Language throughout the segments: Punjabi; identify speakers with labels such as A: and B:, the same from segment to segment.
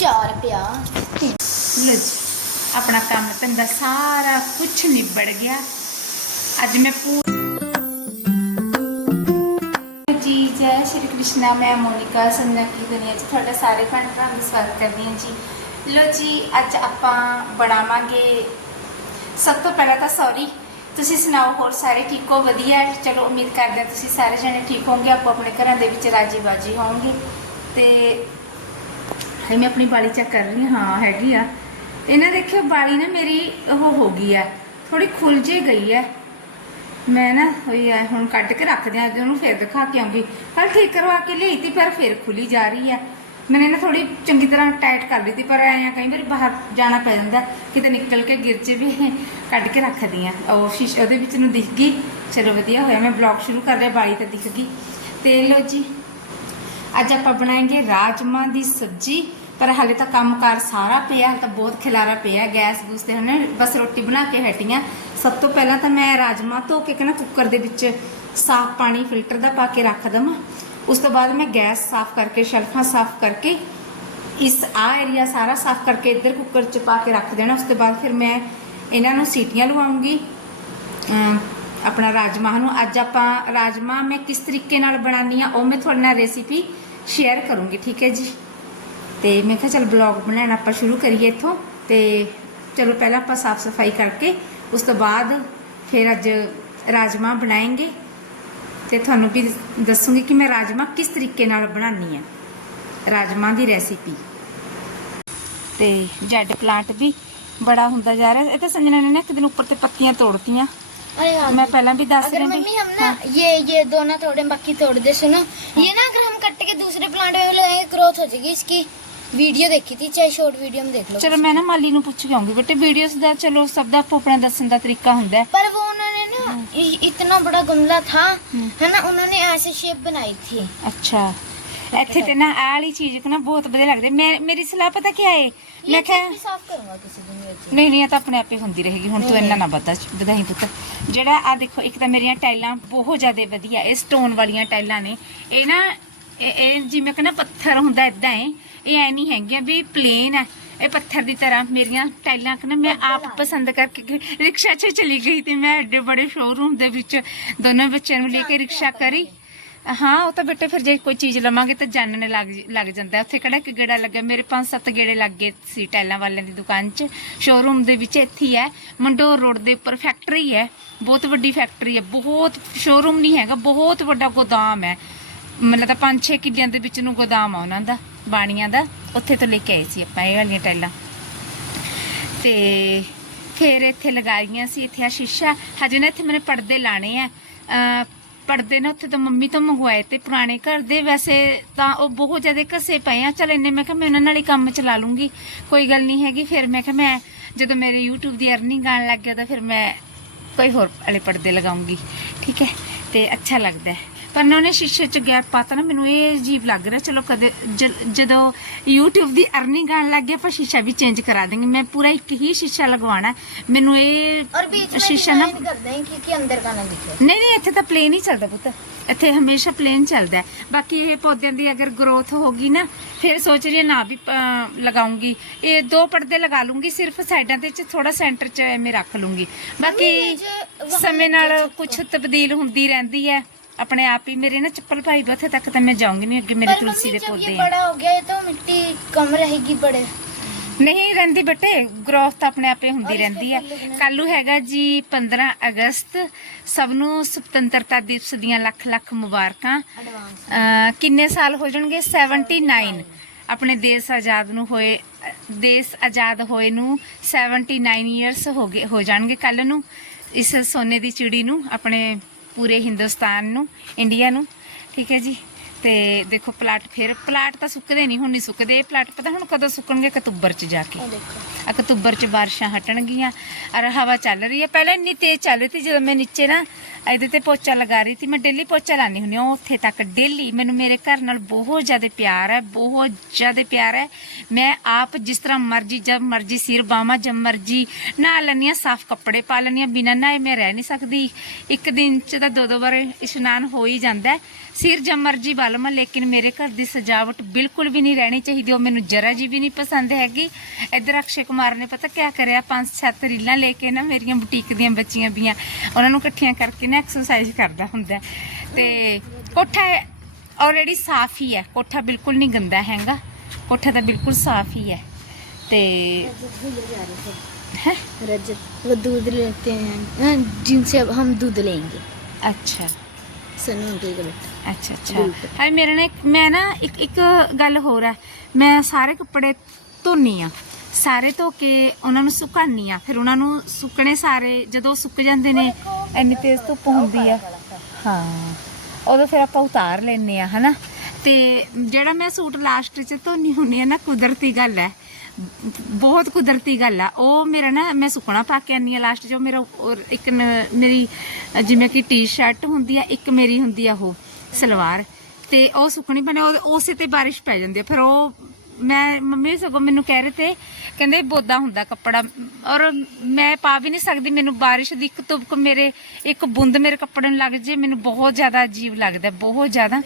A: ਚਾਰ ਪਿਆ।
B: ਲੋ ਜੀ, ਆਪਣਾ ਕੰਮ ਧੰਦਾ ਸਾਰਾ ਕੁਝ ਨਿਬੜ ਗਿਆ। ਅੱਜ ਮੈਂ ਪੂਰਾ ਜੀ ਜੈ ਸ਼੍ਰੀ ਕ੍ਰਿਸ਼ਨਾ, ਮੈਂ ਮੋਨਿਕਾ ਸੰਨਾ ਕੀ ਦੁਨੀਆ 'ਚ ਤੁਹਾਡਾ ਸਾਰੇ ਭੈਣ ਭਰਾਵਾਂ ਦਾ ਸਵਾਗਤ ਕਰਦੀ ਹਾਂ ਜੀ। ਲੋ ਜੀ, ਅੱਜ ਆਪਾਂ ਬਣਾਵਾਂਗੇ। ਸਭ ਤੋਂ ਪਹਿਲਾਂ ਤਾਂ ਸੌਰੀ ਤੁਸੀਂ ਸੁਣਾਓ, ਹੋਰ ਸਾਰੇ ਠੀਕ ਹੋ? ਵਧੀਆ ਚਲੋ, ਉਮੀਦ ਕਰਦੇ ਹਾਂ ਤੁਸੀਂ ਸਾਰੇ ਜਣੇ ਠੀਕ ਹੋਵੋਗੇ ਆਪੋ ਆਪਣੇ ਘਰਾਂ ਦੇ ਵਿੱਚ ਰਾਜੀ ਬਾਜੀ ਹੋਵੋਗੇ ਤੇ ਹੈ ਮੈਂ ਆਪਣੀ ਬਾਲੀ ਚੈੱਕ ਕਰ ਰਹੀ ਹਾਂ ਹਾਂ, ਹੈਗੀ ਆ। ਇਹਨਾਂ ਦੇਖਿਓ, ਬਾਲੀ ਨਾ ਮੇਰੀ ਉਹ ਹੋ ਗਈ ਆ ਥੋੜੀ ਖੁੱਲ ਜੇ ਗਈ ਹੈ ਮੈਂ ਨਾ ਹੋਈ ਆ, ਹੁਣ ਕੱਢ ਕੇ ਰੱਖ ਦਿਆਂ ਅੱਜ ਉਹਨੂੰ ਫੇਰ ਦਿਖਾ ਕੇ ਆਉਂਗੀ। ਕੱਲ ਠੀਕ ਕਰਵਾ ਕੇ ਲਈ ਤੀ, ਪਰ ਫਿਰ ਖੁੱਲੀ ਜਾ ਰਹੀ ਆ। ਮੈਨੇ ਨਾ ਥੋੜੀ ਚੰਗੀ ਤਰ੍ਹਾਂ ਟਾਈਟ ਕਰ ਦਿੱਤੀ ਪਰ ਐਂ ਆ, ਕਈ ਵਾਰੀ ਬਾਹਰ ਜਾਣਾ ਪੈ ਜਾਂਦਾ, ਕਿਤੇ ਨਿਕਲ ਕੇ ਗਿਰ ਜੇ ਵੀ, ਕੱਢ ਕੇ ਰੱਖਦੀ ਆ। ਉਹ ਸ਼ੀਸ਼ ਉਹਦੇ ਵਿੱਚ ਨੂੰ ਦਿਖ ਗਈ। ਚਲੋ ਵਧੀਆ ਹੋਇਆ, ਮੈਂ ਬਲੌਗ ਸ਼ੁਰੂ ਕਰ ਲਿਆ, ਬਾਲੀ ਤਾਂ ਦਿਖ ਗਈ। ਤੇ ਲੋ ਜੀ, ਅੱਜ ਆਪਾਂ ਬਣਾਏਗੇ ਰਾਜਮਾ ਦੀ ਸਬਜ਼ੀ। ਪਰ ਹਾਲੇ ਤਾਂ ਕੰਮਕਾਰ ਸਾਰਾ ਪਿਆ ਤਾਂ ਬਹੁਤ ਖਿਲਾਰਾ ਪਿਆ, ਗੈਸ ਗੂਸ ਤੇ ਹਨੇ, ਬਸ ਰੋਟੀ ਬਣਾ ਕੇ ਹਟੀਆਂ। ਸਭ ਤੋਂ ਪਹਿਲਾਂ ਤਾਂ ਮੈਂ ਰਾਜਮਾ ਧੋ ਕੇ ਨਾ ਕੁੱਕਰ ਦੇ ਵਿੱਚ ਸਾਫ਼ ਪਾਣੀ ਫਿਲਟਰ ਦਾ ਪਾ ਕੇ ਰੱਖ ਦਵਾਂ। ਉਸ ਤੋਂ ਬਾਅਦ ਮੈਂ ਗੈਸ ਸਾਫ਼ ਕਰਕੇ, ਸ਼ੈਲਫਾਂ ਸਾਫ਼ ਕਰਕੇ, ਇਸ ਆ ਏਰੀਆ ਸਾਰਾ ਸਾਫ਼ ਕਰਕੇ ਇੱਧਰ ਕੁੱਕਰ 'ਚ ਪਾ ਕੇ ਰੱਖ ਦੇਣਾ। ਉਸ ਤੋਂ ਬਾਅਦ ਫਿਰ ਮੈਂ ਇਹਨਾਂ ਨੂੰ ਸੀਟੀਆਂ ਲਵਾਉਂਗੀ। ਆਪਣਾ ਰਾਜਮਾ ਨੂੰ। ਅੱਜ ਆਪਾਂ ਰਾਜਮਾ ਮੈਂ ਕਿਸ ਤਰੀਕੇ ਨਾਲ ਬਣਾਉਂਦੀ ਆ ਉਹ ਮੈਂ ਤੁਹਾਡੇ ਨਾਲ ਰੈਸਿਪੀ ਸ਼ੇਅਰ ਕਰੂੰਗੀ, ਠੀਕ ਹੈ ਜੀ? ਤੇ ਮੈਂ ਕਿਹਾ ਚਲ ਬਲੌਗ ਬਣਾਉਣਾ ਆਪਾਂ ਸ਼ੁਰੂ ਕਰੀਏ ਇੱਥੋਂ ਤੇ ਚਲੋ ਪਹਿਲਾਂ ਆਪਾਂ ਸਾਫ ਸਫਾਈ ਕਰਕੇ ਉਸ ਤੋਂ ਬਾਅਦ ਫਿਰ ਅੱਜ ਰਾਜਮਾ ਬਣਾਏਂਗੇ ਤੇ ਤੁਹਾਨੂੰ ਵੀ ਦੱਸੂਗੀ ਕਿ ਮੈਂ ਰਾਜਮਾ ਕਿਸ ਤਰੀਕੇ ਨਾਲ ਬਣਾਉਣੀ ਆ ਰਾਜਮਾ ਦੀ ਰੈਸਿਪੀ ਤੇ ਜੈਡ ਪਲਾਂਟ ਵੀ ਬੜਾ ਹੁੰਦਾ ਜਾ ਰਿਹਾ ਇਹ ਤਾਂ ਸੰਜਨਾ ਨੇ ਨਾ ਇੱਕ ਦਿਨ ਉੱਪਰ ਤੇ ਪੱਤੀਆਂ ਤੋੜਤੀਆਂ
A: अरे हाँ
B: मैं पहला भी दस
A: अगर
B: रही
A: मम्मी हम ना ये ये दो ना थोड़े बाकी तोड़ दे सुनो ये ना अगर हम कट के दूसरे प्लांट में लगाएंगे ग्रोथ हो जाएगी इसकी वीडियो देखी थी चाहे शॉर्ट वीडियो में देख लो
B: ਚਲੋ ਮੈਂ ਨਾ ਮਾਲੀ ਨੂੰ ਪੁੱਛ ਕੇ ਆਉਂਗੀ ਬੇਟੇ ਵੀਡੀਓਜ਼ ਦਾ ਚਲੋ ਸਭ ਦਾ ਆਪੋ ਆਪਣਾ ਦੱਸਣ ਦਾ ਤਰੀਕਾ ਹੁੰਦਾ ਹੈ
A: पर वो उन्होंने ना इ- इतना बड़ा गमला था है ना उन्होंने ऐसे शेप बनाई थी
B: ਅੱਛਾ ਇੱਥੇ ਤੇ ਨਾ ਆਹ ਵਾਲੀ ਚੀਜ਼ ਨਾ ਬਹੁਤ ਵਧੀਆ ਲੱਗਦੀ ਮੈਂ ਮੇਰੀ ਸਲਾਹ ਪਤਾ ਕੀ ਹੈ
A: ये
B: ਮੈਂ ਕਿਹਾ
A: छत भी साफ करूंगा किसी दिन ये चीज।
B: ਨਹੀਂ ਨਹੀਂ ਇਹ ਤਾਂ ਆਪਣੇ ਆਪੇ ਹੁੰਦੀ ਰਹੇਗੀ ਹੁਣ ਤੂੰ ਇੰਨਾ ਨਾ ਬਤਾ ਵਧਾਈ ਪੁੱਤ ਜਿਹੜਾ ਆ ਦੇਖੋ ਇੱਕ ਤਾਂ ਮੇਰੀਆਂ ਟਾਈਲਾਂ ਬਹੁਤ ਜ਼ਿਆਦਾ ਵਧੀਆ ਇਹ ਸਟੋਨ ਵਾਲੀਆਂ ਟਾਈਲਾਂ ਨੇ ਇਹ ਨਾ ਇਹ ਇਹ ਜਿਵੇਂ ਕਿ ਨਾ ਪੱਥਰ ਹੁੰਦਾ ਇਦਾਂ ਹੈ ਇਹ ਐ ਨਹੀਂ ਹੈਗੀਆਂ ਵੀ ਪਲੇਨ ਹੈ ਇਹ ਪੱਥਰ ਦੀ ਤਰ੍ਹਾਂ ਮੇਰੀਆਂ ਟਾਈਲਾਂ ਕਿ ਮੈਂ ਆਪ ਪਸੰਦ ਕਰਕੇ। ਰਿਕਸ਼ਾ 'ਚ ਚਲੀ ਗਈ ਤੇ ਮੈਂ ਐਡੇ ਬੜੇ ਸ਼ੋਰੂਮ ਦੇ ਵਿੱਚ ਦੋਨੋਂ ਬੱਚਿਆਂ ਨੂੰ ਲੈ ਕੇ ਰਿਕਸ਼ਾ ਕਰੀ। ਹਾਂ ਉਹ ਤਾਂ ਬੇਟੇ ਫਿਰ ਜੇ ਕੋਈ ਚੀਜ਼ ਲਵਾਂਗੇ ਤਾਂ ਜਾਣਨ ਲੱਗ ਲੱਗ ਜਾਂਦਾ। ਉੱਥੇ ਕਿਹੜਾ ਕਿ ਗੇੜਾ ਲੱਗਾ ਮੇਰੇ ਪੰਜ ਸੱਤ ਗੇੜੇ ਲੱਗ ਗਏ ਸੀ ਟੈਲਾਂ ਵਾਲਿਆਂ ਦੀ ਦੁਕਾਨ 'ਚ। ਸ਼ੋਰੂਮ ਦੇ ਵਿੱਚ ਇੱਥੇ ਹੀ ਹੈ। ਮੰਡੋਰ ਰੋਡ ਦੇ ਉੱਪਰ ਫੈਕਟਰੀ ਹੈ। ਬਹੁਤ ਵੱਡੀ ਫੈਕਟਰੀ ਹੈ। ਬਹੁਤ ਸ਼ੋਰੂਮ ਨਹੀਂ ਹੈਗਾ। ਬਹੁਤ ਵੱਡਾ ਗੋਦਾਮ ਹੈ। ਮਤਲਬ ਤਾਂ 5-6 ਕਿੱਲਿਆਂ ਦੇ ਵਿੱਚ ਨੂੰ ਗੋਦਾਮ ਆ ਉਹਨਾਂ ਦਾ। ਬਾਣੀਆਂ ਦਾ, ਉੱਥੇ ਤੋਂ ਲੈ ਕੇ ਆਏ ਸੀ ਆਪਾਂ, ਇਹ ਵਾਲੀਆਂ ਟਾਈਲਾਂ। ਤੇ ਫਿਰ ਇੱਥੇ ਲਗਾਈਆਂ ਸੀ, ਇੱਥੇ ਆ ਸ਼ੀਸ਼ਾ। ਹਜੇ ਨਾ ਇੱਥੇ ਮੈਨੇ ਪਰਦੇ ਲਾਣੇ ਆ। ਪਰਦੇ ਨਾ ਉੱਥੇ ਤਾਂ ਮੰਮੀ ਤੋਂ ਮੰਗਵਾਏ ਤੇ ਪੁਰਾਣੇ ਘਰ ਦੇ, ਵੈਸੇ ਤਾਂ ਉਹ ਬਹੁਤ ਜ਼ਿਆਦਾ ਘਸੇ ਪਏ ਆ। ਚਲ ਇੰਨੇ ਮੈਂ ਕਿਹਾ, ਮੈਂ ਉਹਨਾਂ ਨਾਲ ਹੀ ਕੰਮ ਚਲਾ ਲੂੰਗੀ। ਕੋਈ ਗੱਲ ਨਹੀਂ ਹੈਗੀ, ਫਿਰ ਮੈਂ ਕਿਹਾ, ਮੈਂ ਜਦੋਂ ਮੇਰੇ YouTube ਦੀ ਅਰਨਿੰਗ ਆਣ ਲੱਗ ਗਿਆ ਤਾਂ ਫਿਰ ਮੈਂ ਕੋਈ ਹੋਰ ਵਾਲੇ ਪਰਦੇ ਲਗਾਉਂਗੀ। ਠੀਕ ਹੈ? ਤੇ ਅੱਛਾ ਲੱਗਦਾ ਹੈ। ਪਰ ਨਾ ਉਹਨੇ ਸ਼ੀਸ਼ੇ ਚ ਗੈਪ ਪਾਤਾ ਨਾ ਮੈਨੂੰ ਇਹ ਅਜੀਬ ਲੱਗ ਰਿਹਾ ਚਲੋ ਕਦੇ ਜ- ਜਦੋਂ YouTube ਦੀ ਅਰਨਿੰਗ ਆਣ ਲੱਗ ਗਿਆ ਆਪਾਂ ਸ਼ੀਸ਼ਾ ਵੀ ਚੇਂਜ ਕਰਾ ਦੇਂਗੇ ਮੈਂ ਪੂਰਾ ਇੱਕ ਹੀ ਸ਼ੀਸ਼ਾ ਲਗਵਾਉਣਾ ਹੈ। ਮੈਨੂੰ ਇਹ
A: और बीच में
B: ਸ਼ੀਸ਼ਾ ਨਾ
A: डिजाइन कर दें क्योंकि अंदर का ना दिखे
B: ਨਹੀਂ ਨਹੀਂ ਇੱਥੇ ਤਾਂ ਪਲੇਨ ਹੀ ਚੱਲਦਾ ਪੁੱਤ ਇੱਥੇ ਹਮੇਸ਼ਾ ਪਲੇਨ ਚੱਲਦਾ ਹੈ। ਬਾਕੀ ਇਹ ਪੌਦਿਆਂ ਦੀ ਅਗਰ ਗਰੋਥ ਹੋਗੀ ਨਾ ਫਿਰ ਸੋਚ ਰਹੀ ਹਾਂ ਨਾ ਵੀ ਅਹ, ਲਗਾਉਂਗੀ ਇਹ ਦੋ ਪਰਦੇ ਲਗਾ ਲੂੰਗੀ ਸਿਰਫ ਸਾਈਡਾਂ ਤੇ ਚ ਥੋੜਾ ਸੈਂਟਰ ਚ ਐਵੇਂ ਰੱਖ ਲੂੰਗੀ ਬਾਕੀ
A: ਮੰਮੀ, ਇਹ ਜੋ
B: ਸਮੇਂ ਨਾਲ ਕੁਝ ਤਬਦੀਲ ਹੁੰਦੀ ਰਹਿੰਦੀ ਹੈ ਆਪਣੇ ਆਪ ਹੀ ਮੇਰੇ ਨਾ ਚੱਪਲ ਭਾਈ ਉੱਥੇ ਤੱਕ ਤਾਂ ਮੈਂ ਜਾਊਂਗੀ ਨਹੀਂ ਅੱਗੇ ਮੇਰੇ
A: पर
B: ਤੁਲਸੀ
A: मम्मी
B: ਦੇ
A: जब
B: ਪੌਦੇ
A: ये
B: ਆ
A: बड़ा हो गया है तो मिट्टी कम रहेगी बड़े
B: ਨਹੀਂ ਰਹਿੰਦੀ ਬੇਟੇ ਗਰੋਥ ਤਾਂ ਆਪਣੇ ਆਪੇ ਹੁੰਦੀ ਰਹਿੰਦੀ ਹੈ ਕੱਲੂ ਹੈਗਾ ਜੀ 15 ਅਗਸਤ ਸਭ ਨੂੰ ਸੁਤੰਤਰਤਾ ਦਿਵਸ ਦੀਆਂ ਲੱਖ ਲੱਖ ਮੁਬਾਰਕਾਂ
A: एडवांस
B: ਅਹ ਕਿੰਨੇ ਸਾਲ ਹੋ ਜਾਣਗੇ 79 ਆਪਣੇ ਦੇਸ਼ ਆਜ਼ਾਦ ਨੂੰ ਹੋਏ ਅਹ ਦੇਸ਼ ਆਜ਼ਾਦ ਹੋਏ ਨੂੰ 79 ਇਅਰਸ ਹੋ ਗਏ ਹੋ ਜਾਣਗੇ ਕੱਲ ਨੂੰ ਇਸ ਸੋਨੇ ਦੀ ਚਿੜੀ ਨੂੰ ਆਪਣੇ ਪੂਰੇ ਹਿੰਦੁਸਤਾਨ ਨੂੰ ਇੰਡੀਆ ਨੂੰ ਠੀਕ ਹੈ ਜੀ? ਤੇ ਦੇਖੋ ਪਲਾਟ ਫਿਰ ਪਲਾਟ ਤਾਂ ਸੁੱਕਦੇ ਨਹੀਂ ਹੁਣ ਨਹੀਂ ਸੁੱਕਦੇ ਪਲਾਟ ਪਤਾ ਹੁਣ ਕਦੋਂ ਸੁੱਕਣਗੇ? ਅਕਤੂਬਰ ਚ ਜਾ ਕੇ। ਅਕਤੂਬਰ ਚ ਬਾਰਿਸ਼ਾਂ ਹਟਣਗੀਆਂ ਅਰ ਹਵਾ ਚੱਲ ਰਹੀ ਹੈ। ਪਹਿਲਾਂ ਇੰਨੀ ਤੇਜ਼ ਚੱਲ ਰਹੀ ਸੀ ਜਦੋਂ ਮੈਂ ਨੀਚੇ ਨਾ ਇਹਦੇ ਤੇ ਪੋਚਾ ਲਗਾ ਰਹੀ ਸੀ। ਮੈਂ ਡੇਲੀ ਪੋਚਾ ਲਾਣੀ ਹੁੰਦੀ ਹਾਂ, ਉੱਥੇ ਤੱਕ ਡੇਲੀ ਮੈਨੂੰ ਮੇਰੇ ਘਰ ਨਾਲ ਬਹੁਤ ਜ਼ਿਆਦਾ ਪਿਆਰ ਹੈ, ਬਹੁਤ ਜ਼ਿਆਦਾ ਪਿਆਰ ਹੈ। ਮੈਂ ਆਪ ਜਿਸ ਤਰ੍ਹਾਂ ਮਰਜ਼ੀ, ਜਦ ਮਰਜ਼ੀ ਸਿਰ ਬਾਵਾ ਜਦ ਮਰਜ਼ੀ ਨਹਾ ਲੈਂਦੀ ਹਾਂ, ਸਾਫ਼ ਕੱਪੜੇ ਪਾ ਲੈਂਦੀ ਹਾਂ, ਬਿਨਾਂ ਨਹਾਏ ਮੈਂ ਰਹਿ ਨਹੀਂ ਸਕਦੀ। ਇੱਕ ਦਿਨ ਚ ਤਾਂ ਦੋ ਦੋ ਵਾਰ ਇਸ਼ਨਾਨ ਹੋ ਹੀ ਜਾਂਦਾ ਹੈ। ਸਿਰ ਜਦ ਮਰਜ਼ੀ ਬਾਲਮਾ ਲੇਕਿਨ ਮੇਰੇ ਘਰ ਦੀ ਸਜਾਵਟ ਬਿਲਕੁਲ ਵੀ ਨਹੀਂ ਰਹਿਣੀ ਚਾਹੀਦੀ। ਉਹ ਮੈਨੂੰ ਜਰਾ ਜੀ ਵੀ ਨਹੀਂ ਪਸੰਦ ਹੈਗੀ। ਇੱਧਰ ਅਕਸ਼ੇ ਕੁਮਾਰ ਨੇ ਪਤਾ ਕਿਆ ਕਰਿਆ? ਪੰਜ ਸੱਤ ਰੀਲਾਂ ਲੈ ਕੇ ਨਾ ਮੇਰੀਆਂ ਬੁਟੀਕ ਦੀਆਂ ਬੱਚੀਆਂ ਵੀਆਂ ਉਹਨਾਂ ਨੂੰ ਇਕੱਠੀਆਂ ਕਰਕੇ ਨਾ ਐਕਸਰਸਾਈਜ਼ ਕਰਦਾ ਹੁੰਦਾ ਹੈ। ਤੇ ਕੋਠਾ ਆਲਰੇਡੀ ਸਾਫ਼ ਹੀ ਹੈ ਕੋਠਾ ਬਿਲਕੁਲ ਨਹੀਂ ਗੰਦਾ ਹੈਗਾ ਕੋਠਾ ਤਾਂ ਬਿਲਕੁਲ ਸਾਫ਼ ਹੀ ਹੈ ਤੇ ਹੈ
A: रजत वो दूध लेते हैं जिनसे अब हम दूध लेंगे
B: ਅੱਛਾ
A: सनु अंकल का बेटा
B: ਅੱਛਾ ਅੱਛਾ
A: ਬਿਲਕੁਲ।
B: ਹਾਏ ਮੇਰੇ ਨਾਲ ਇੱਕ- ਮੈਂ ਨਾ ਇੱਕ ਇੱਕ ਗੱਲ ਹੋਰ ਹੈ ਮੈਂ ਸਾਰੇ ਕੱਪੜੇ ਧੋਨੀ ਆ ਸਾਰੇ ਧੋ ਕੇ ਉਹਨਾਂ ਨੂੰ ਸੁਕਾਨੀ ਆ ਫਿਰ ਉਹਨਾਂ ਨੂੰ ਸੁੱਕਣੇ ਸਾਰੇ ਜਦੋਂ ਸੁੱਕ ਜਾਂਦੇ ਨੇ, ਇੰਨੀ ਤੇਜ਼ ਧੁੱਪ ਹੁੰਦੀ ਆ। ਹਾਂ, ਉਦੋਂ ਫਿਰ ਆਪਾਂ ਉਤਾਰ ਲੈਨੇ ਆ ਹਨਾ। ਤੇ ਜਿਹੜਾ ਮੈਂ ਸੂਟ ਲਾਸਟ 'ਚ ਧੋਨੀ ਹੁੰਨੀ ਆ ਨਾ, ਕੁਦਰਤੀ ਗੱਲ ਹੈ। ਬਹੁਤ ਕੁਦਰਤੀ ਗੱਲ ਆ। ਉਹ ਮੇਰਾ ਨਾ, ਮੈਂ ਸੁੱਕਣਾ ਪਾ ਕੇ ਆਨੀ ਆ ਲਾਸਟ 'ਚ, ਉਹ ਮੇਰਾ ਇੱਕ ਮੇਰੀ ਜਿਵੇਂ ਕਿ ਟੀ-ਸ਼ਰਟ ਹੁੰਦੀ ਆ, ਇੱਕ ਮੇਰੀ ਹੁੰਦੀ ਆ ਉਹ, ਸਲਵਾਰ। ਤੇ ਉਹ ਸੁੱਕਣੀ ਬਣੇ ਉਸੇ ਤੇ ਬਾਰਿਸ਼ ਪੈ ਜਾਂਦੀ ਆ। ਫਿਰ ਉਹ ਮੈਂ ਮੰਮੀ ਸਗੋਂ ਮੈਨੂੰ ਕਹਿ ਰਹੇ ਤੇ ਕਹਿੰਦੇ ਬੋਦਾ ਹੁੰਦਾ ਕੱਪੜਾ ਔਰ ਮੈਂ ਪਾ ਵੀ ਨਹੀਂ ਸਕਦੀ ਮੈਨੂੰ ਬਾਰਿਸ਼ ਦੀ ਇੱਕ ਤੁਪਕ ਮੇਰੇ ਇੱਕ ਬੂੰਦ ਮੇਰੇ ਕੱਪੜੇ ਨੂੰ ਲੱਗ ਜੇ ਮੈਨੂੰ ਬਹੁਤ ਜ਼ਿਆਦਾ ਅਜੀਬ ਲੱਗਦਾ ਬਹੁਤ ਜ਼ਿਆਦਾ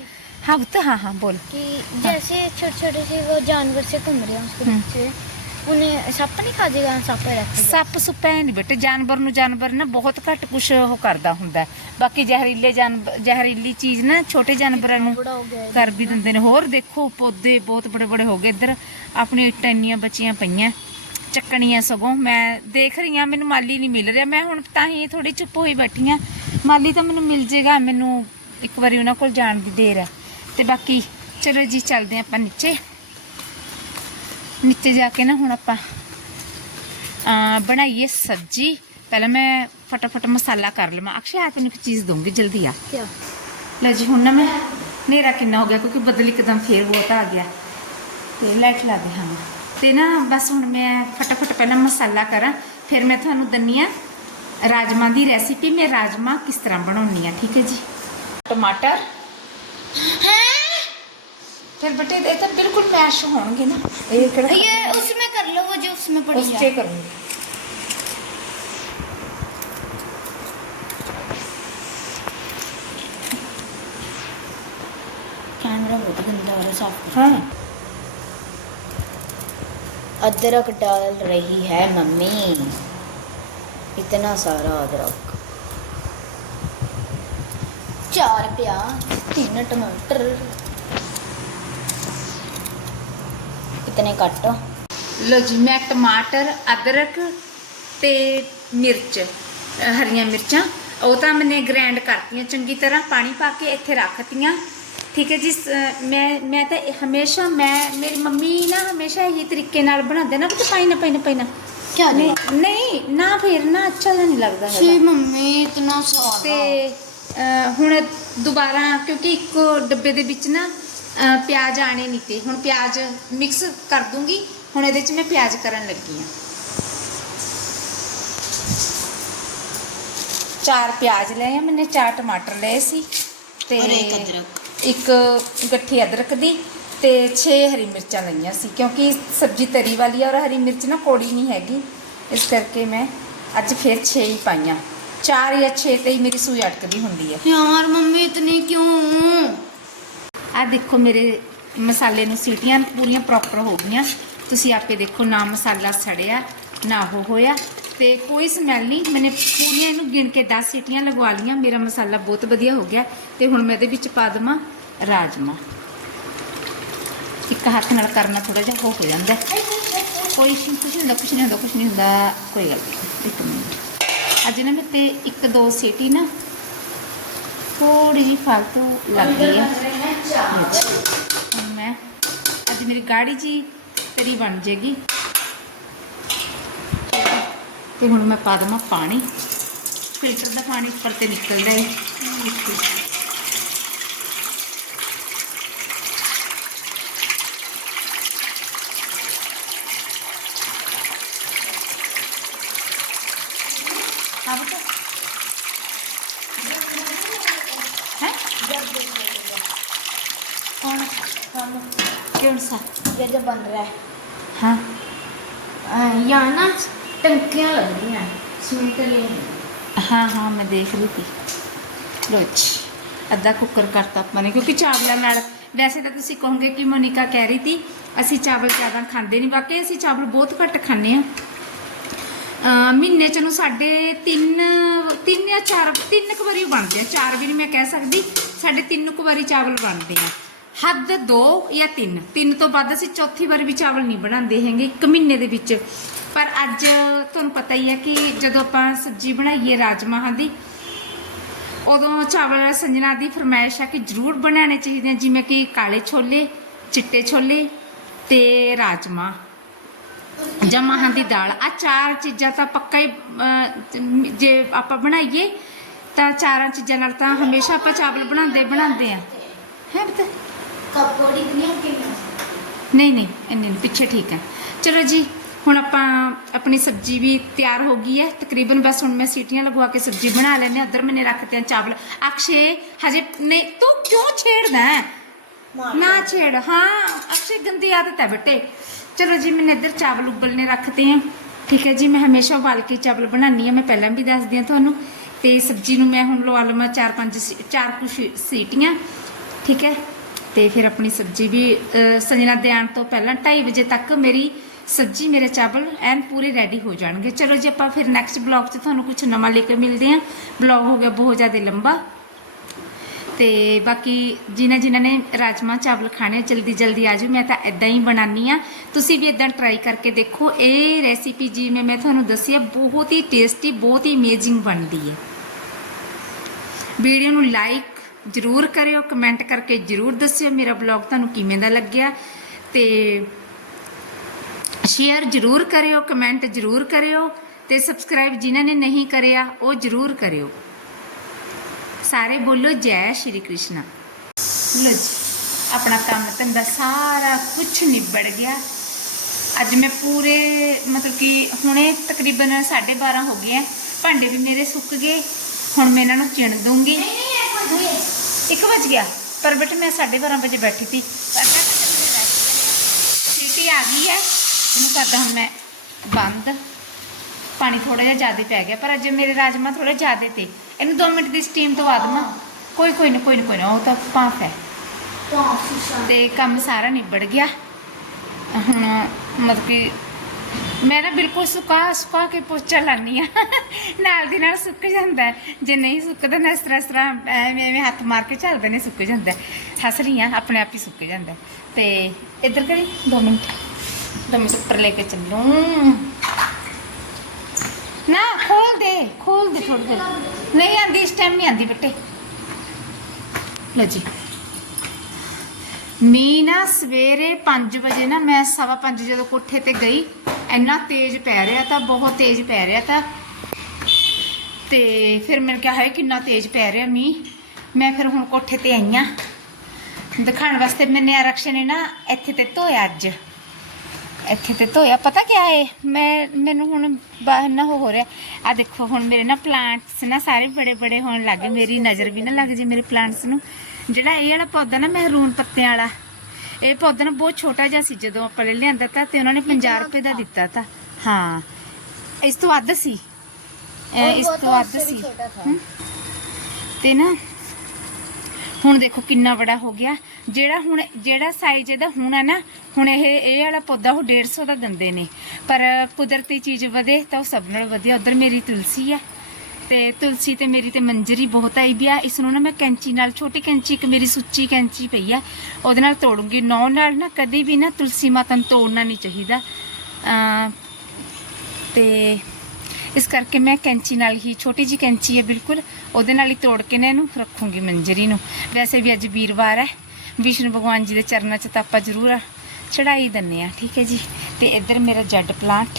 B: ਹਾਂ ਪੁੱਤ ਹਾਂ ਹਾਂ ਬੋਲ
A: कि जैसे छोटे छोटे से वो जानवर से घूम रहे हैं उसके
B: हम्म।
A: बच्चे ਉਹਨੇ ਸੱਪ ਨਹੀਂ ਖਾ ਸੱਪ ਰੱਖ
B: ਸੱਪ ਸੁੱਪਾ ਨਹੀਂ ਬੇਟੇ ਜਾਨਵਰ ਨੂੰ ਜਾਨਵਰ ਨਾ ਬਹੁਤ ਘੱਟ ਕੁਛ ਉਹ ਕਰਦਾ ਹੁੰਦਾ ਬਾਕੀ ਜ਼ਹਿਰੀਲੇ ਜਾਨਵਰ ਜ਼ਹਿਰੀਲੀ ਚੀਜ਼ ਨਾ ਛੋਟੇ ਜਾਨਵਰਾਂ ਨੂੰ ਕਰ ਵੀ ਦਿੰਦੇ ਨੇ। ਹੋਰ ਦੇਖੋ ਪੌਦੇ ਬਹੁਤ ਬੜੇ ਬੜੇ ਹੋ ਗਏ ਇੱਧਰ। ਆਪਣੀ ਇੱਟਾਂ ਇੰਨੀਆਂ ਬਚੀਆਂ ਪਈਆਂ ਚੱਕਣੀਆਂ ਸਗੋਂ। ਮੈਂ ਦੇਖ ਰਹੀ ਆ ਮੈਨੂੰ ਮਾਲੀ ਨਹੀਂ ਮਿਲ ਰਿਹਾ। ਮੈਂ ਹੁਣ ਤਾਂ ਹੀ ਥੋੜੀ ਚੁੱਪ ਹੋਈ ਬੈਠੀ ਆ ਮਾਲੀ ਤਾਂ ਮੈਨੂੰ ਮਿਲ ਜੇਗਾ ਮੈਨੂੰ ਇੱਕ ਵਾਰੀ ਉਹਨਾਂ ਕੋਲ ਜਾਣ ਦੀ ਦੇਰ ਹੈ। ਤੇ ਬਾਕੀ ਚਲੋ ਜੀ ਚੱਲਦੇ ਆਪਾਂ ਨੀਚੇ। ਨੀਚੇ ਜਾ ਕੇ ਨਾ ਹੁਣ ਆਪਾਂ ਆ ਬਣਾਈਏ ਸਬਜੀ। ਪਹਿਲਾਂ ਮੈਂ ਫਟਾਫਟ ਮਸਾਲਾ ਕਰ ਲਵਾਂ। ਅਕਸ਼ੇ ਆ ਤੈਨੂੰ ਇੱਕ ਚੀਜ਼ ਦੂੰਗੀ ਜਲਦੀ ਆ।
A: क्या
B: ਲੈ ਜੀ ਹੁਣ ਨਾ ਮੈਂ ਹਨੇਰਾ ਕਿੰਨਾ ਹੋ ਗਿਆ ਕਿਉਂਕਿ ਬਦਲ ਇੱਕਦਮ ਫੇਰ ਬਹੁਤ ਆ ਗਿਆ। ਤੇ ਲਾਈਟ ਲਾ ਦੇ ਹਾਂ। ਤੇ ਨਾ ਬਸ ਹੁਣ ਮੈਂ ਫਟਾਫਟ ਪਹਿਲਾਂ ਮਸਾਲਾ ਕਰਾਂ। ਫਿਰ ਮੈਂ ਤੁਹਾਨੂੰ ਦੰਨੀ ਆ ਰਾਜਮਾ ਦੀ ਰੈਸਿਪੀ ਮੈਂ ਰਾਜਮਾ ਕਿਸ ਤਰ੍ਹਾਂ ਬਣਾਉਣੀ ਆ ਠੀਕ ਹੈ ਜੀ? ਟਮਾਟਰ फिर बेटे ये तो बिल्कुल मैश होंगे ना। ये कड़ा?
A: ये उसमें कर लो वो जो उसमें पड़ी
B: उस
A: है
B: करूँगी।
A: कैमरा बहुत गंदा हो रहा साफ़
B: हाँ।
A: अदरक डाल रही है मम्मी। इतना सारा अदरक। चार प्याज तीन टमाटर। इतने कट
B: ਲੋ ਜੀ ਮੈਂ ਟਮਾਟਰ ਅਦਰਕ ਤੇ ਮਿਰਚ ਅ, ਹਰੀਆਂ ਮਿਰਚਾਂ ਉਹ ਤਾਂ ਮੈਨੇ ਗ੍ਰਾਈਂਡ ਕਰਤੀਆਂ ਚੰਗੀ ਤਰ੍ਹਾਂ ਪਾਣੀ ਪਾ ਕੇ ਇੱਥੇ ਰੱਖਤੀਆਂ ਠੀਕ ਹੈ ਜੀ ਸ- ਮੈਂ ਮੈਂ ਤਾਂ ਇਹ ਹਮੇਸ਼ਾ ਮੈਂ ਮੇਰੀ ਮੰਮੀ ਨਾ ਹਮੇਸ਼ਾ ਇਹੀ ਤਰੀਕੇ ਨਾਲ ਬਣਾਉਂਦੇ ਨਾ ਕਿ ਪਾਈ ਨਾ ਪਾਈ ਨਾ ਪਾਈ ਨਾ
A: क्या
B: ਨਹੀਂ ਨਹੀਂ ਨਾ ਫਿਰ ਨਾ ਅੱਛਾ ਜਿਹਾ ਨਹੀਂ ਲੱਗਦਾ
A: शी
B: ਹੈਗਾ
A: मम्मी इतना सारा
B: ਤੇ ਅ, ਹੁਣ ਦੁਬਾਰਾ ਕਿਉਂਕਿ ਇੱਕ ਡੱਬੇ ਦੇ ਵਿੱਚ ਨਾ ਅ, ਪਿਆਜ਼ ਆਣੇ ਤੇ। ਹੁਣ ਪਿਆਜ਼ ਮਿਕਸ ਕਰ ਦੂੰਗੀ। ਹੁਣ ਇਹਦੇ ਵਿੱਚ ਮੈਂ ਪਿਆਜ਼ ਕਰਨ ਲੱਗੀ ਆ ਚਾਰ ਪਿਆਜ਼ ਲਏ ਆ ਮੈਨੇ ਚਾਰ ਟਮਾਟਰ ਲਏ ਸੀ। ਤੇ
A: ਇੱਕ
B: ਗੱਠੀ ਅਦਰਕ ਦੀ ਤੇ ਛੇ ਹਰੀ ਮਿਰਚਾਂ ਲਈਆਂ ਸੀ। ਕਿਉਂਕਿ ਸਬਜ਼ੀ ਤਰੀ ਵਾਲੀ ਆ ਔਰ ਹਰੀ ਮਿਰਚ ਨਾ ਕੋੜੀ ਨਹੀਂ ਹੈਗੀ। ਇਸ ਕਰਕੇ ਮੈਂ ਅੱਜ ਫਿਰ ਛੇ ਹੀ ਪਾਈਆਂ। ਚਾਰ ਜਾਂ ਛੇ ਤੇ ਹੀ ਮੇਰੀ ਸੂਈ ਅਟਕਦੀ ਹੁੰਦੀ ਹੈ।
A: ਯਾਰ ਮੰਮੀ ਇਤਨੀ ਕਿਉਂ?
B: ਆ ਦੇਖੋ ਮੇਰੇ ਮਸਾਲੇ ਨੂੰ ਸੀਟੀਆਂ ਪੂਰੀਆਂ ਪ੍ਰੋਪਰ ਹੋ ਗਈਆਂ। ਤੁਸੀਂ ਆਪੇ ਦੇਖੋ ਨਾ ਮਸਾਲਾ ਸੜਿਆ, ਨਾ ਉਹ ਹੋਇਆ। ਤੇ ਕੋਈ ਸਮੈਲ ਨਹੀਂ। ਮੈਨੇ ਪੂਰੀਆਂ ਇਹਨੂੰ ਗਿਣ ਕੇ 10 ਸੀਟੀਆਂ ਲਗਵਾ ਲੀਆਂ ਮੇਰਾ ਮਸਾਲਾ ਬਹੁਤ ਵਧੀਆ ਹੋ ਗਿਆ। ਤੇ ਹੁਣ ਮੈਂ ਇਹਦੇ ਵਿੱਚ ਪਾ ਦੇਵਾਂ ਰਾਜਮਾ। ਇੱਕ ਹੱਥ ਨਾਲ ਕਰਨਾ ਥੋੜਾ ਜਿਹਾ ਹੋ ਹੋ ਜਾਂਦਾ। ਕੋਈ ਇਸ਼ੂ ਕੁਛ ਨਹੀਂ ਹੁੰਦਾ, ਕੁਛ ਨਹੀਂ ਹੁੰਦਾ, ਕੁਛ ਨਹੀਂ ਹੁੰਦਾ। ਕੋਈ ਗੱਲ ਨਹੀਂ। ਇੱਕ ਮਿੰਟ। ਅੱਜ ਨਾ ਮੈਂ ਤੇ ਇੱਕ ਦੋ ਸੀਟੀ ਨਾ ਥੋੜੀ ਜਿਹੀ ਫालतू ਲੱਗ ਗਈ ਹੈ ਹੁਣ ਮੈਂ ਅੱਜ ਮੇਰੀ ਗਾੜੀ ਜੀ ਤੇਰੀ ਬਣ ਜੇਗੀ। ਤੇ ਹੁਣ ਮੈਂ ਪਾ ਦੇਵਾਂ ਪਾਣੀ। ਫਿਲਟਰ ਦਾ ਪਾਣੀ ਉੱਪਰ ਤੇ ਨਿਕਲਦਾ ਹੈ
A: ये जो बन रहा है
B: हाँ
A: अ, यहाँ ना टंकियाँ लग रही हैं सीमेंट नहीं
B: ਹਾਂ ਹਾਂ ਮੈਂ ਦੇਖ ਰਹੀ ਸੀ ਲੋ ਜੀ ਅੱਧਾ ਕੁੱਕਰ ਕਰਤਾ ਆਪਾਂ ਨੇ ਕਿਉਂਕਿ ਚਾਵਲਾਂ ਨਾਲ ਵੈਸੇ ਤਾਂ ਤੁਸੀਂ ਕਹੋਗੇ ਕਿ ਮੋਨਿਕਾ ਕਹਿ ਰਹੀ ਸੀ ਅਸੀਂ ਚਾਵਲ ਜ਼ਿਆਦਾ ਖਾਂਦੇ ਨਹੀਂ ਵਾਕਈ ਅਸੀਂ ਚਾਵਲ ਬਹੁਤ ਘੱਟ ਖਾਂਦੇ ਆ ਮਹੀਨੇ ਚ ਨੂੰ ਸਾਡੇ ਤਿੰਨ ਤਿੰਨ ਜਾਂ ਚਾਰ ਤਿੰਨ ਕੁ ਵਾਰੀ ਬਣਦੇ ਆ ਚਾਰ ਵੀ ਨਹੀਂ ਮੈਂ ਕਹਿ ਸਕਦੀ ਸਾਡੇ ਤਿੰਨ ਕੁ ਵਾਰੀ ਚਾਵਲ ਬਣਦੇ ਆ ਹੱਦ ਦੋ ਜਾਂ ਤਿੰਨ। ਤਿੰਨ ਤੋਂ ਵੱਧ ਅਸੀਂ ਚੌਥੀ ਵਾਰ ਵੀ ਚਾਵਲ ਨਹੀਂ ਬਣਾਉਂਦੇ ਹੈਗੇ ਇੱਕ ਮਹੀਨੇ ਦੇ ਵਿੱਚ। ਪਰ ਅੱਜ ਤੁਹਾਨੂੰ ਪਤਾ ਹੀ ਹੈ ਕਿ ਜਦੋਂ ਆਪਾਂ ਸਬਜ਼ੀ ਬਣਾਈਏ ਰਾਜਮਾਹਾਂ ਦੀ, ਉਦੋਂ ਚਾਵਲ ਸੰਜਨਾ ਦੀ ਫਰਮਾਇਸ਼ ਆ ਕਿ ਜ਼ਰੂਰ ਬਣਾਉਣੇ ਚਾਹੀਦੇ ਆ, ਜਿਵੇਂ ਕਿ ਕਾਲੇ ਛੋਲੇ, ਚਿੱਟੇ ਛੋਲੇ ਤੇ ਰਾਜਮਾ ਜਾਂ ਮਾਹਾਂ ਦੀ ਦਾਲ। ਆ ਚਾਰ ਚੀਜ਼ਾਂ ਤਾਂ ਪੱਕਾ ਹੀ ਜੇ ਆਪਾਂ ਬਣਾਈਏ ਤਾਂ ਚਾਰਾਂ ਚੀਜ਼ਾਂ ਨਾਲ ਤਾਂ ਹਮੇਸ਼ਾ ਆਪਾਂ ਚਾਵਲ ਬਣਾਉਂਦੇ ਬਣਾਉਂਦੇ ਆ। ਹੈ ਬਤਾ ਨਹੀਂ ਨਹੀਂ ਇੰਨੇ ਪਿੱਛੇ ਠੀਕ ਹੈ। ਚਲੋ ਜੀ ਹੁਣ ਆਪਾਂ ਆਪਣੀ ਸਬਜ਼ੀ ਵੀ ਤਿਆਰ ਹੋ ਗਈ ਹੈ। ਤਕਰੀਬਨ ਬਸ ਹੁਣ ਮੈਂ ਸੀਟੀਆਂ ਲਗਵਾ ਕੇ ਸਬਜ਼ੀ ਬਣਾ ਲੈਨੇ ਉਧਰ ਮੈਨੇ ਰੱਖਤੇ ਆ ਚਾਵਲ। ਅਕਸ਼ੇ ਹਜੇ ਨਹੀਂ ਤੂੰ ਕਿਉਂ ਛੇੜਦਾ ਨਾ ਛੇੜ ਹਾਂ ਅਕਸ਼ੇ ਗੰਦੀ ਆਦਤ ਹੈ ਬੇਟੇ। ਚਲੋ ਜੀ ਮੈਨੇ ਇੱਧਰ ਚਾਵਲ ਉਬਲਨੇ ਰੱਖਤੇ ਆ ਠੀਕ ਹੈ ਜੀ ਮੈਂ ਹਮੇਸ਼ਾ ਉਬਾਲ ਕੇ ਚਾਵਲ ਬਣਾਉਂਦੀ ਆ ਮੈਂ ਪਹਿਲਾਂ ਵੀ ਦੱਸਦੀ ਆ ਤੁਹਾਨੂੰ। ਤੇ ਸਬਜ਼ੀ ਨੂੰ ਮੈਂ ਹੁਣ ਲਵਾ ਲਵਾਂ ਚਾਰ ਪੰਜ ਸੀ- ਚਾਰ ਕੁ ਸੀਟੀਆਂ। ਠੀਕ ਹੈ। ਤੇ ਫਿਰ ਆਪਣੀ ਸਬਜ਼ੀ ਵੀ ਅਹ, ਸੰਜਨਾ ਦੇ ਆਉਣ ਤੋਂ ਪਹਿਲਾਂ 2:30 ਵਜੇ ਤੱਕ ਮੇਰੀ ਸਬਜ਼ੀ ਮੇਰੇ ਚਾਵਲ ਐਨ ਪੂਰੇ ਰੈਡੀ ਹੋ ਜਾਣਗੇ। ਚਲੋ ਜੀ ਆਪਾਂ ਫਿਰ ਨੈਕਸਟ ਬਲੌਗ 'ਚ ਤੁਹਾਨੂੰ ਕੁਝ ਨਵਾਂ ਲੈ ਕੇ ਮਿਲਦੇ ਹਾਂ। ਬਲੌਗ ਹੋ ਗਿਆ ਬਹੁਤ ਜ਼ਿਆਦਾ ਲੰਬਾ। ਤੇ ਬਾਕੀ ਜਿਨ੍ਹਾਂ ਜਿਨ੍ਹਾਂ ਨੇ ਰਾਜਮਾ ਚਾਵਲ ਖਾਣੇ ਜਲਦੀ ਜਲਦੀ ਆ ਜਾਓ ਮੈਂ ਤਾਂ ਇਦਾਂ ਹੀ ਬਣਾਉਂਦੀ ਆ। ਤੁਸੀਂ ਵੀ ਇਦਾਂ ਟਰਾਈ ਕਰਕੇ ਦੇਖੋ ਇਹ ਰੈਸਿਪੀ ਜਿਵੇਂ ਮੈਂ ਤੁਹਾਨੂੰ ਦੱਸਿਆ ਬਹੁਤ ਹੀ ਟੇਸਟੀ ਬਹੁਤ ਹੀ ਅਮੇਜ਼ਿੰਗ ਬਣਦੀ ਹੈ। ਵੀਡੀਓ ਨੂੰ ਲਾਈਕ ਜਰੂਰ ਕਰਿਓ ਕਮੈਂਟ ਕਰਕੇ ਜਰੂਰ ਦੱਸਿਓ ਮੇਰਾ ਬਲੌਗ ਤੁਹਾਨੂੰ ਕਿਵੇਂ ਦਾ ਲੱਗਿਆ। ਤੇ ਸ਼ੇਅਰ ਜਰੂਰ ਕਰਿਓ ਕਮੈਂਟ ਜਰੂਰ ਕਰਿਓ ਤੇ ਸਬਸਕ੍ਰਾਈਬ ਜਿਨ੍ਹਾਂ ਨੇ ਨਹੀਂ ਕਰਿਆ, ਉਹ ਜਰੂਰ ਕਰਿਓ। ਸਾਰੇ ਬੋਲੋ, ਜੈ ਸ਼੍ਰੀ ਕ੍ਰਿਸ਼ਨ। ਲੋ ਜੀ, ਆਪਣਾ ਕੰਮ ਧੰਦਾ ਸਾਰਾ ਕੁਝ ਨਿਬੜ ਗਿਆ। ਅੱਜ ਮੈਂ ਪੂਰੇ, ਮਤਲਬ ਕਿ ਹੁਣੇ ਤਕਰੀਬਨ 12:30 ਹੋ ਗਏ ਆ। ਭਾਂਡੇ ਵੀ ਮੇਰੇ ਸੁੱਕ ਗਏ, ਹੁਣ ਮੈਂ ਇਹਨਾਂ ਨੂੰ ਚਿਣ ਦੂੰਗੀ ਇੱਕ ਵਜ ਗਿਆ ਪਰ ਬੇਟੇ ਮੈਂ 12:30 ਵਜੇ ਬੈਠੀ ਸੀ। ਸੀਟੀ ਆ ਗਈ ਹੈ ਇਹਨੂੰ ਕਰਦਾ ਹੁਣ ਮੈਂ ਬੰਦ। ਪਾਣੀ ਥੋੜਾ ਜਿਹਾ ਜ਼ਿਆਦਾ ਪੈ ਗਿਆ ਪਰ ਅੱਜ ਮੇਰੇ ਰਾਜਮਾ ਥੋੜੇ ਜ਼ਿਆਦਾ ਤੇ। ਇਹਨੂੰ 2 ਮਿੰਟ ਦੀ ਸਟੀਮ ਤੋਂ ਆ ਨਾ। ਕੋਈ ਕੋਈ ਨਾ ਕੋਈ ਨਾ ਕੋਈ ਨਾ ਉਹ ਤਾਂ ਭਾਫ ਹੈ। ਤੇ ਕੰਮ ਸਾਰਾ ਨਿਬੜ ਗਿਆ। ਹੁਣ ਮਤਲਬ ਕਿ ਮੈਂ ਨਾ ਬਿਲਕੁਲ ਸੁਕਾ ਸੁਕਾ ਕੇ ਪੋਚਾ ਲਾਨੀ ਆ ਨਾਲ ਦੀ ਨਾਲ ਸੁੱਕ ਜਾਂਦਾ ਜੇ ਨਹੀਂ ਸੁੱਕਦਾ ਨਾ ਇਸ ਤਰ੍ਹਾਂ ਇਸ ਤਰ੍ਹਾਂ ਐਵੇਂ ਐਵੇਂ ਹੱਥ ਮਾਰ ਕੇ ਚੱਲਦੇ ਨੇ, ਸੁੱਕ ਜਾਂਦਾ ਹੱਸ ਰਹੀ ਆ ਆਪਣੇ ਆਪ ਹੀ ਸੁੱਕ ਜਾਂਦਾ ਤੇ ਇੱਧਰ ਕਰੀ 2 ਮਿੰਟ। ਦੋ ਮਿੰਟ ਉੱਪਰ ਲੈ ਕੇ ਚੱਲੂ। ਨਾ, ਖੋਲ ਦੇ ਖੋਲ ਦੇ ਥੋੜੀ ਨਹੀਂ ਆਂਦੀ ਇਸ ਟਾਈਮ ਨਹੀਂ ਆਂਦੀ ਬੇਟੇ। ਲਓ ਜੀ। ਮੀਂਹ ਨਾ ਸਵੇਰੇ 5 ਵਜੇ ਨਾ ਮੈਂ ਸਵਾ ਪੰਜ ਜਦੋਂ ਕੋਠੇ ਤੇ ਗਈ, ਇੰਨਾ ਤੇਜ਼ ਪੈ ਰਿਹਾ ਤਾਂ, ਬਹੁਤ ਤੇਜ਼ ਪੈ ਰਿਹਾ ਤਾਂ। ਤੇ ਫਿਰ ਮੈਨੂੰ ਕਿਹਾ ਹੈ ਕਿੰਨਾ ਤੇਜ਼ ਪੈ ਰਿਹਾ ਮੀਂਹ। ਮੈਂ ਫਿਰ ਹੁਣ ਕੋਠੇ ਤੇ ਆਈ ਆਂ ਦਿਖਾਉਣ ਵਾਸਤੇ ਮੈਨੇ ਆਰਕਸ਼ਣ ਨੇ ਨਾ ਇੱਥੇ ਤੇ ਧੋਇਆ ਅੱਜ। ਇੱਥੇ ਤੇ ਧੋਇਆ, ਪਤਾ ਕੀ ਹੈ ਮੈਂ, ਮੈਨੂੰ ਹੁਣ ਬਾਹਰ ਨਾ ਹੋ ਰਿਹਾ। ਆ ਦੇਖੋ, ਹੁਣ ਮੇਰੇ ਨਾ ਪਲਾਂਟਸ ਨਾ ਸਾਰੇ ਬੜੇ ਬੜੇ ਹੋਣ ਲੱਗੇ ਮੇਰੀ ਨਜ਼ਰ ਵੀ ਨਾ ਲੱਗ ਜੇ ਮੇਰੇ ਪਲਾਂਟਸ ਨੂੰ। ਜਿਹੜਾ ਇਹ ਵਾਲਾ ਪੌਦਾ ਨਾ ਮਹਿਰੂਨ ਪੱਤਿਆਂ ਵਾਲਾ ਇਹ ਪੌਦਾ ਨਾ ਬਹੁਤ ਛੋਟਾ ਜਿਹਾ ਸੀ ਜਦੋਂ ਆਪਾਂ ਲੈ ਲਿਆਂਦਾ ਤਾਂ ਤੇ ਉਹਨਾਂ ਨੇ 50 ਰੁਪਏ ਦਾ ਦਿੱਤਾ ਤਾਂ। ਹਾਂ ਇਸ ਤੋਂ ਵੱਧ ਸੀ। ਇਸ ਤੋਂ ਵੱਧ ਸੀ। ਤੇ ਨਾ ਹੁਣ ਦੇਖੋ ਕਿੰਨਾ ਬੜਾ ਹੋ ਗਿਆ। ਜਿਹੜਾ ਹੁਣ ਜਿਹੜਾ ਸਾਈਜ਼ ਇਹਦਾ ਹੁਣ ਹੈ ਨਾ ਹੁਣ ਇਹ ਇਹ ਵਾਲਾ ਪੌਦਾ ਉਹ 150 ਦਾ ਦਿੰਦੇ ਨੇ। ਪਰ ਕੁਦਰਤੀ ਚੀਜ਼ ਵਧੇ ਤਾਂ ਉਹ ਸਭ ਨਾਲੋਂ ਵਧੀਆ। ਉਧਰ ਮੇਰੀ ਤੁਲਸੀ ਹੈ ਤੇ ਤੁਲਸੀ ਤੇ ਮੇਰੀ ਤੇ ਮੰਜਰੀ ਬਹੁਤ ਆਈ ਵੀ ਆ। ਇਸ ਨੂੰ ਨਾ ਮੈਂ ਕੈਂਚੀ ਨਾਲ, ਛੋਟੀ ਕੈਂਚੀ, ਇੱਕ ਮੇਰੀ ਸੁੱਚੀ ਕੈਂਚੀ ਪਈ ਆ। ਉਹਦੇ ਨਾਲ ਤੋੜੂੰਗੀ। ਨੌ ਨਾਲ ਨਾ ਕਦੀ ਵੀ ਨਾ ਤੁਲਸੀ ਮਾਤਾ ਨੂੰ ਤੋੜਨਾ ਨਹੀਂ ਚਾਹੀਦਾ। ਅਮ, ਤੇ ਇਸ ਕਰਕੇ ਮੈਂ ਕੈਂਚੀ ਨਾਲ ਹੀ, ਛੋਟੀ ਜੀ ਕੈਂਚੀ ਹੈ ਬਿਲਕੁਲ, ਉਹਦੇ ਨਾਲ ਹੀ ਤੋੜ ਕੇ ਨਾ ਇਹਨੂੰ ਰੱਖੂੰਗੀ ਮੰਜਰੀ ਨੂੰ। ਵੈਸੇ ਵੀ ਅੱਜ ਵੀਰਵਾਰ ਹੈ ਵਿਸ਼ਨੂੰ ਭਗਵਾਨ ਜੀ ਦੇ ਚਰਨਾਂ 'ਚ ਤਾਂ ਆਪਾਂ ਜ਼ਰੂਰ ਚੜਾਈ ਦਿੰਨੇ ਆ, ਠੀਕ ਹੈ ਜੀ। ਤੇ ਇੱਧਰ ਮੇਰਾ ਜੈਡ ਪਲਾਂਟ।